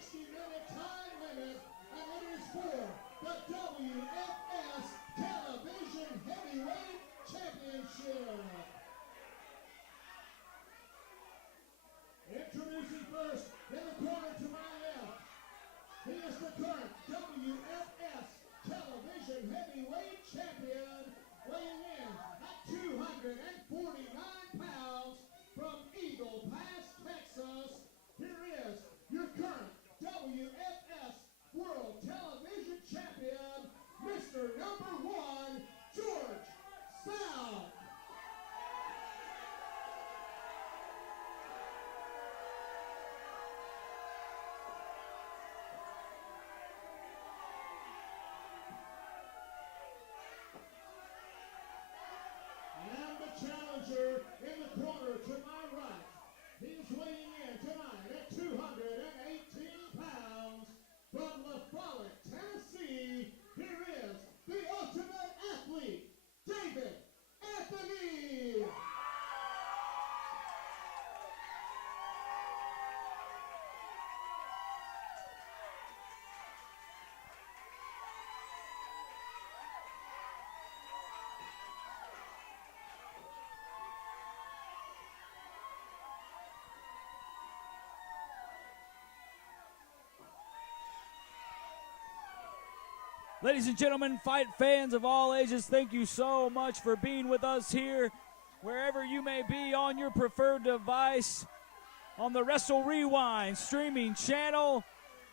60-minute time limit, and it is for the WFS Television Heavyweight Championship. Introducing first, in the corner to my left, he is the current WFS Television Heavyweight Champion, weighing in at 249 pounds from Eagle Pass, Texas. Here is your current WFS World Television Champion, Mr. Number 1, George South. And the challenger in the corner to my right. He's weighing in tonight at 218 pounds from La Follette, Tennessee. Here is the ultimate athlete, David Anthony. Ladies and gentlemen, fight fans of all ages, thank you so much for being with us here, wherever you may be on your preferred device, on the Wrestle Rewind streaming channel.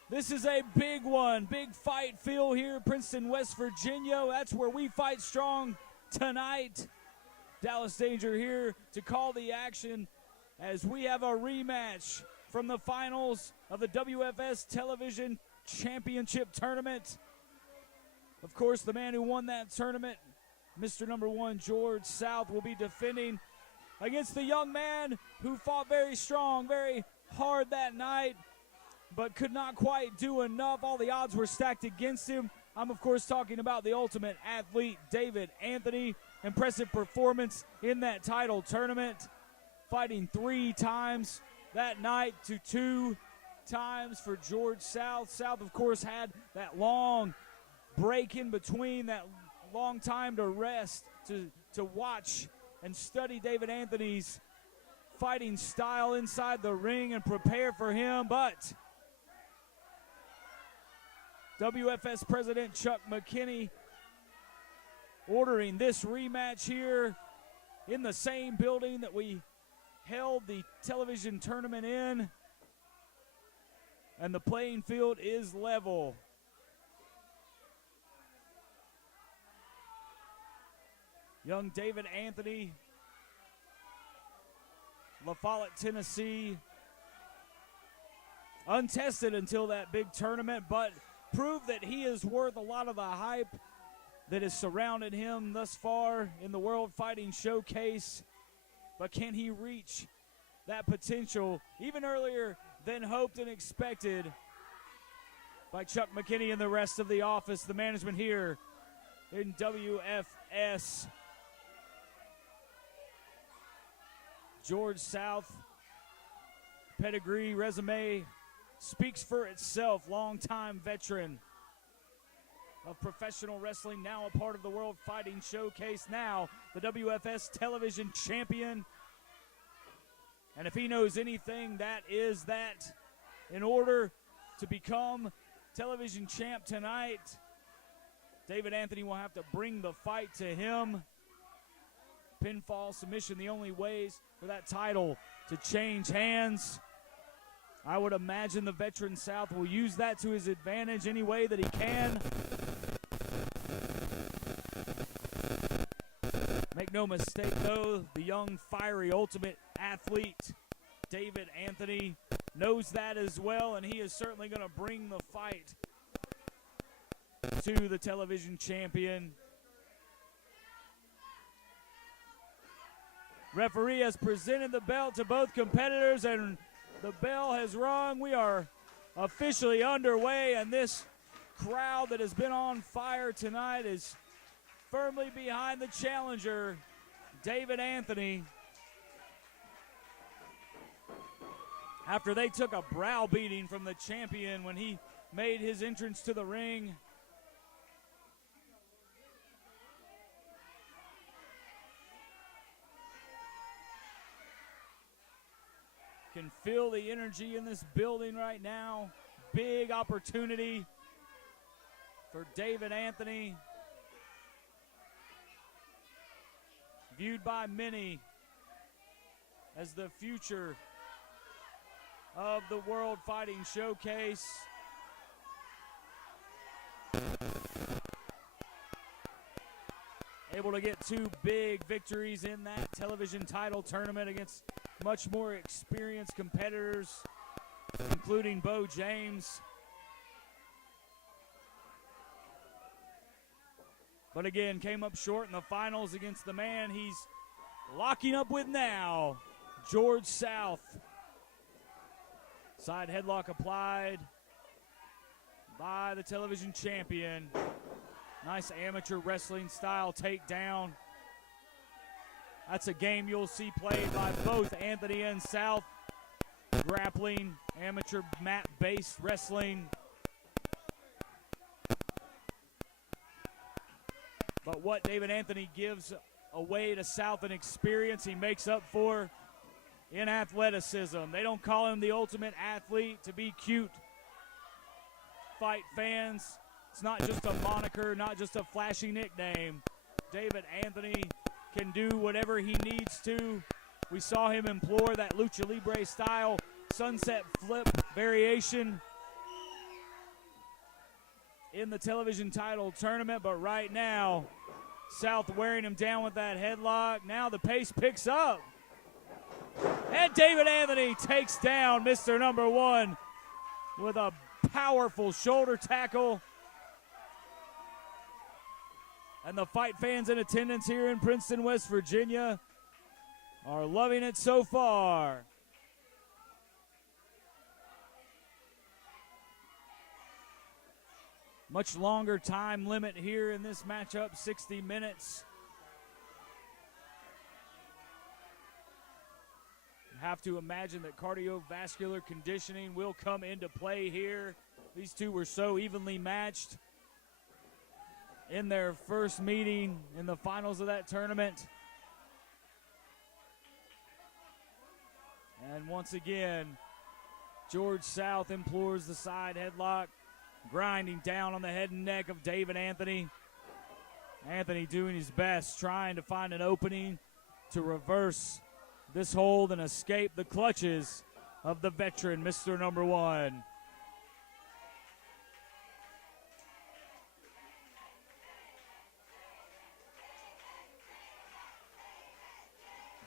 This is a big one, big fight feel here, Princeton, West Virginia. That's where we fight strong tonight. Dallas Danger here to call the action as we have a rematch from the finals of the WFS Television Championship Tournament. Of course, the man who won that tournament, Mr. Number 1, George South, will be defending against the young man who fought very strong, very hard that night, but could not quite do enough. All the odds were stacked against him. I'm, of course, talking about the ultimate athlete, David Anthony. Impressive performance in that title tournament, fighting 3 times that night to 2 times for George South. South, of course, had that long break in between, that long time to rest, to watch and study David Anthony's fighting style inside the ring and prepare for him. But WFS President Chuck McKinney ordering this rematch here in the same building that we held the television tournament in, and the playing field is level. Young David Anthony, La Follette, Tennessee, untested until that big tournament, but proved that he is worth a lot of the hype that has surrounded him thus far in the World Fighting Showcase. But can he reach that potential even earlier than hoped and expected by Chuck McKinney and the rest of the office, the management here in WFS? George South, pedigree, resume speaks for itself. Longtime veteran of professional wrestling, now a part of the World Fighting Showcase, now the WFS Television Champion. And if he knows anything, that is that in order to become television champ tonight, David Anthony will have to bring the fight to him. Pinfall, submission, the only ways for that title to change hands. I would imagine the veteran South will use that to his advantage any way that he can. Make no mistake, though, the young, fiery, ultimate athlete, David Anthony, knows that as well, and he is certainly going to bring the fight to the television champion. Referee has presented the belt to both competitors, and the bell has rung. We are officially underway, and this crowd that has been on fire tonight is firmly behind the challenger, David Anthony. after they took a browbeating from the champion when he made his entrance to the ring. Can feel the energy in this building right now. Big opportunity for David Anthony. Viewed by many as the future of the World Fighting Showcase. Able to get 2 big victories in that television title tournament against much more experienced competitors, including Bo James. But again, came up short in the finals against the man he's locking up with now, George South. Side headlock applied by the television champion. Nice amateur wrestling style takedown. That's a game you'll see played by both Anthony and South. Grappling, amateur mat-based wrestling. But what David Anthony gives away to South in experience, he makes up for in athleticism. They don't call him the ultimate athlete to be cute. Fight fans, it's not just a moniker, not just a flashy nickname. David Anthony can do whatever he needs to. We saw him employ that lucha libre style sunset flip variation in the television title tournament, but right now, South wearing him down with that headlock. Now the pace picks up. And David Anthony takes down Mr. Number 1 with a powerful shoulder tackle. And the fight fans in attendance here in Princeton, West Virginia are loving it so far. Much longer time limit here in this matchup, 60 minutes. You have to imagine that cardiovascular conditioning will come into play here. These two were so evenly matched in their first meeting in the finals of that tournament. And once again, George South implores the side headlock, grinding down on the head and neck of David Anthony. Anthony doing his best, trying to find an opening to reverse this hold and escape the clutches of the veteran, Mr. Number 1.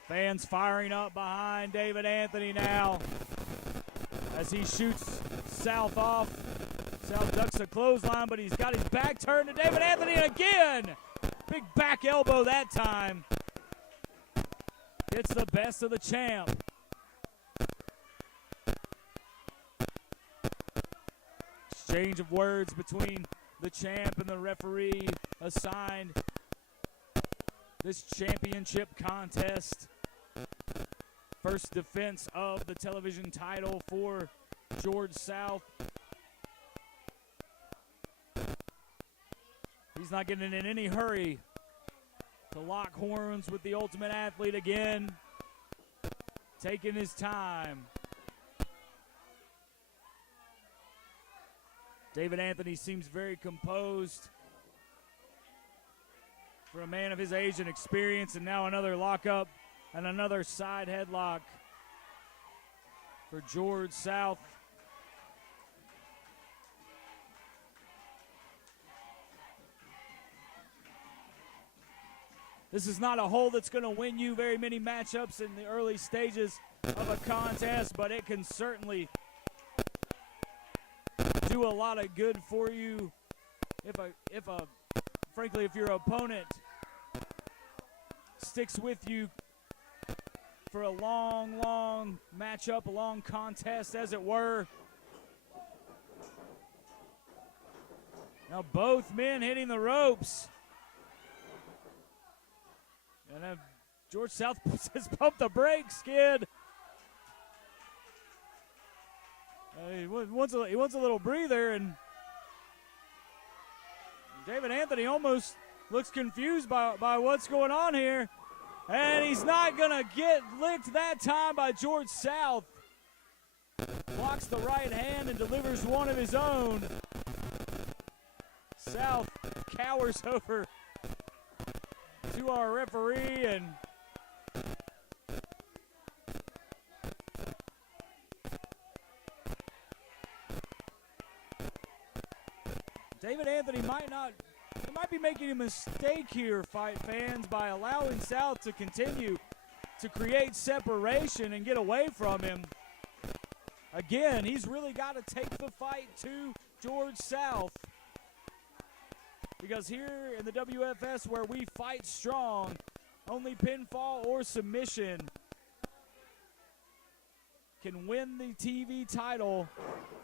Fans firing up behind David Anthony now as he shoots South off. South ducks a clothesline, but he's got his back turned to David Anthony again. Big back elbow that time. Gets the best of the champ. Exchange of words between the champ and the referee assigned this championship contest. First defense of the television title for George South. He's not getting in any hurry to lock horns with the ultimate athlete again. Taking his time. David Anthony seems very composed for a man of his age and experience, and now another lockup and another side headlock for George South. This is not a hold that's going to win you very many matchups in the early stages of a contest, but it can certainly do a lot of good for you frankly, if your opponent sticks with you for a long matchup, a long contest, as it were. Now both men hitting the ropes. And George South says, pump the brakes, kid. He wants a little breather, and David Anthony almost looks confused by what's going on here. And he's not going to get licked that time by George South. Blocks the right hand and delivers one of his own. South cowers over to our referee, and David Anthony might be making a mistake here, fight fans, by allowing South to continue to create separation and get away from him. Again, he's really got to take the fight to George South, because here in the WFS, where we fight strong, only pinfall or submission can win the TV title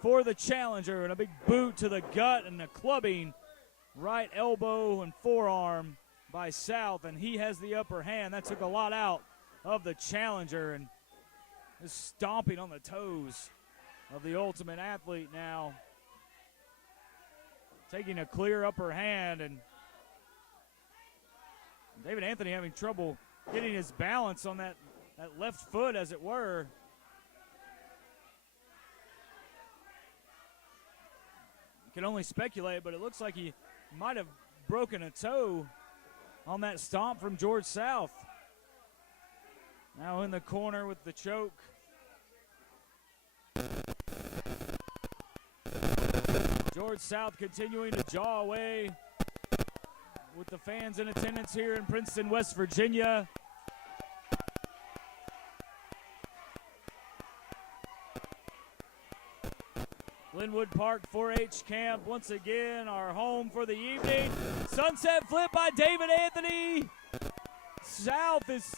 for the challenger. And a big boot to the gut and a clubbing right elbow and forearm by South, and he has the upper hand. That took a lot out of the challenger, and is stomping on the toes of the Ultimate Athlete now. Taking a clear upper hand, and David Anthony having trouble getting his balance on that left foot, as it were. You can only speculate, but it looks like he might have broken a toe on that stomp from George South. Now in the corner with the choke. George South continuing to jaw away with the fans in attendance here in Princeton, West Virginia. Glenwood Park 4-H camp, once again, our home for the evening. Sunset flip by David Anthony. South is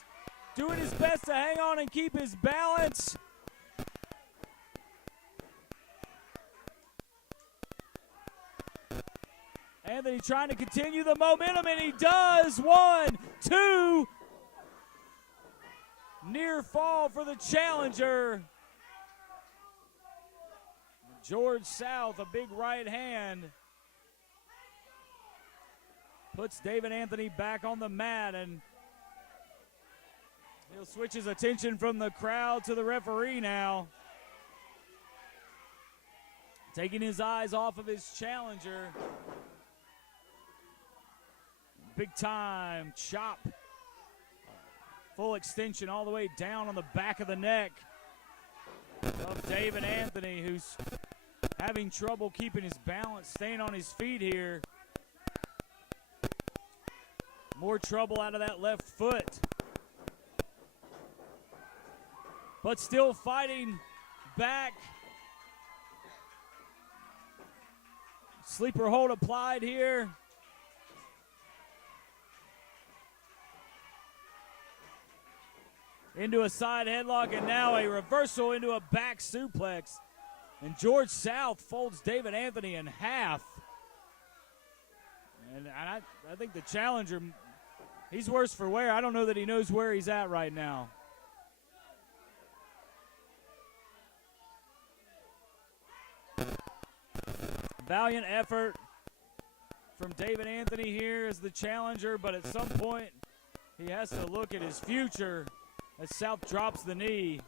doing his best to hang on and keep his balance. Anthony trying to continue the momentum, and he does. 1, 2. Near fall for the challenger. George South, a big right hand, puts David Anthony back on the mat, and he'll switch his attention from the crowd to the referee now. Taking his eyes off of his challenger. Big time chop. Full extension all the way down on the back of the neck of David Anthony, who's having trouble keeping his balance, staying on his feet here. More trouble out of that left foot. But still fighting back. Sleeper hold applied here. Into a side headlock, and now a reversal into a back suplex. And George South folds David Anthony in half. And I think the challenger, he's worse for wear. I don't know that he knows where he's at right now. Valiant effort from David Anthony here as the challenger, but at some point he has to look at his future as South drops the knee.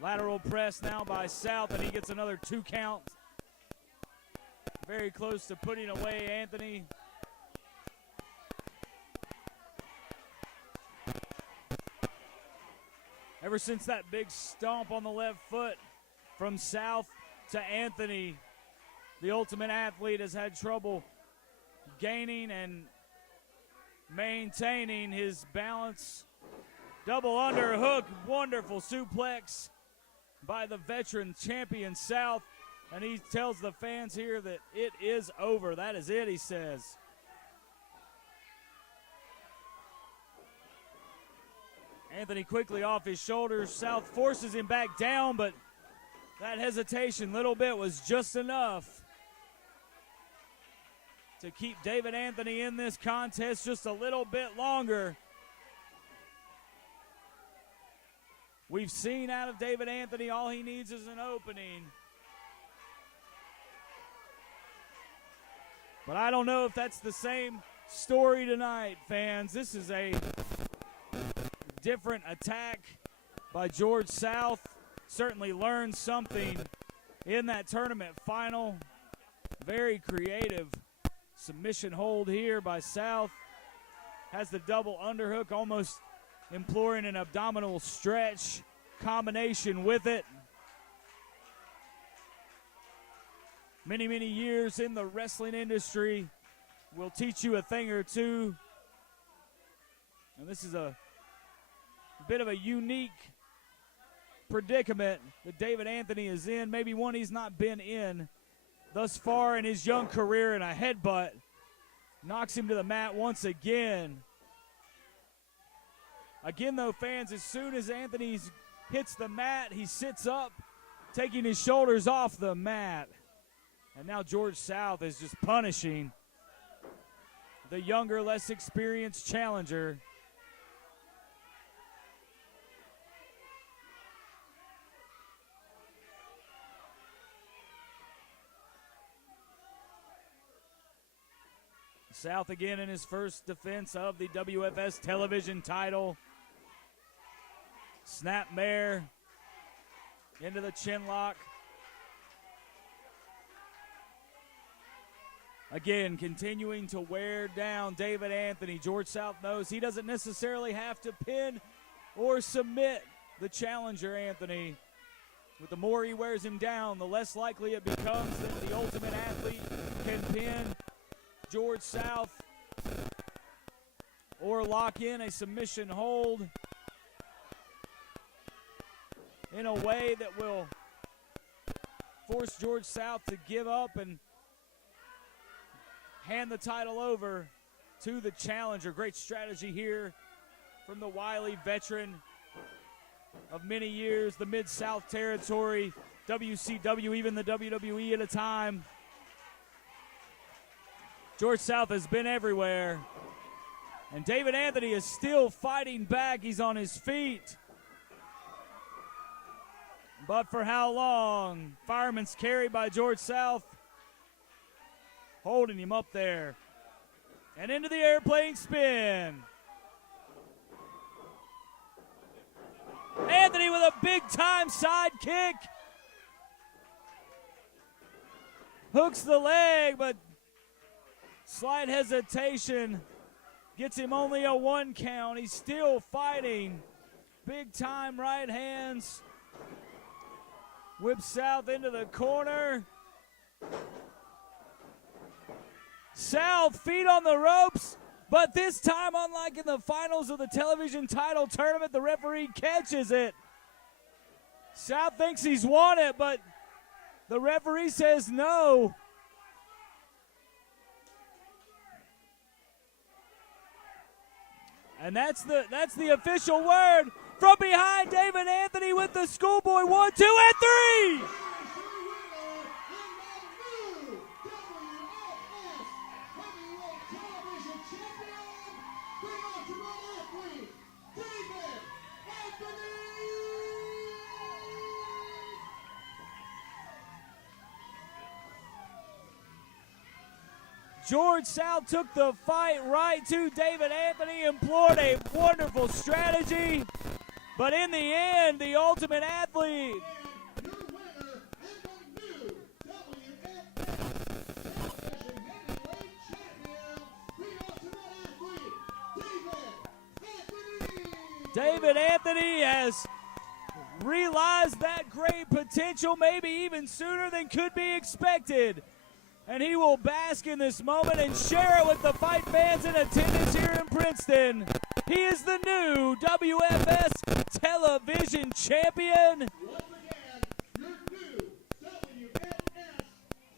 Lateral press now by South, and he gets another 2 count. Very close to putting away Anthony. Ever since that big stomp on the left foot from South to Anthony, the Ultimate Athlete has had trouble gaining and maintaining his balance. Double underhook, wonderful suplex by the veteran champion South, and he tells the fans here that it is over. That is it, he says. Anthony quickly off his shoulders. South forces him back down, but that hesitation, little bit, was just enough to keep David Anthony in this contest just a little bit longer. we've seen out of David Anthony. All he needs is an opening. But I don't know if that's the same story tonight, fans. This is a different attack by George South. Certainly learned something in that tournament final. Very creative submission hold here by South. Has the double underhook, almost imploring an abdominal stretch combination with it. Many, many years in the wrestling industry will teach you a thing or two. And this is a bit of a unique predicament that David Anthony is in, maybe one he's not been in thus far in his young career, and a headbutt knocks him to the mat once again. Again, though, fans, as soon as Anthony hits the mat, he sits up, taking his shoulders off the mat. And now George South is just punishing the younger, less experienced challenger. South again in his first defense of the WFS television title. Snapmare into the chin lock. Again, continuing to wear down David Anthony. George South knows he doesn't necessarily have to pin or submit the challenger, Anthony. But the more he wears him down, the less likely it becomes that the ultimate athlete can pin George South or lock in a submission hold in a way that will force George South to give up and hand the title over to the challenger. Great strategy here from the wily veteran of many years, the Mid-South territory, WCW, even the WWE at a time. George South has been everywhere. And David Anthony is still fighting back. He's on his feet. But for how long? Fireman's carry by George South. Holding him up there. And into the airplane spin. Anthony with a big-time side kick. Hooks the leg, but slight hesitation. Gets him only a 1 count. He's still fighting. Big-time right hands. Whips South into the corner. South, feet on the ropes, but this time, unlike in the finals of the television title tournament, the referee catches it. South thinks he's won it, but the referee says no. And that's the official word from behind. David Anthony with the schoolboy 1, 2, and 3. George South took the fight right to David Anthony, employed a wonderful strategy, but in the end, the ultimate athlete David Anthony has realized that great potential, maybe even sooner than could be expected. And he will bask in this moment and share it with the fight fans in attendance here in Princeton. He is the new WFS television champion. Once again, your new WFS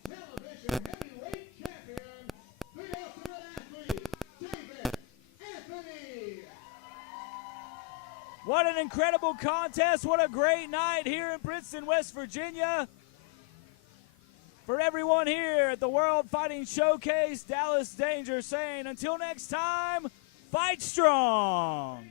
television heavyweight champion, the ultimate athlete, David Anthony. What an incredible contest. What a great night here in Princeton, West Virginia. For everyone here at the World Fighting Showcase, Dallas Danger saying, until next time, fight strong.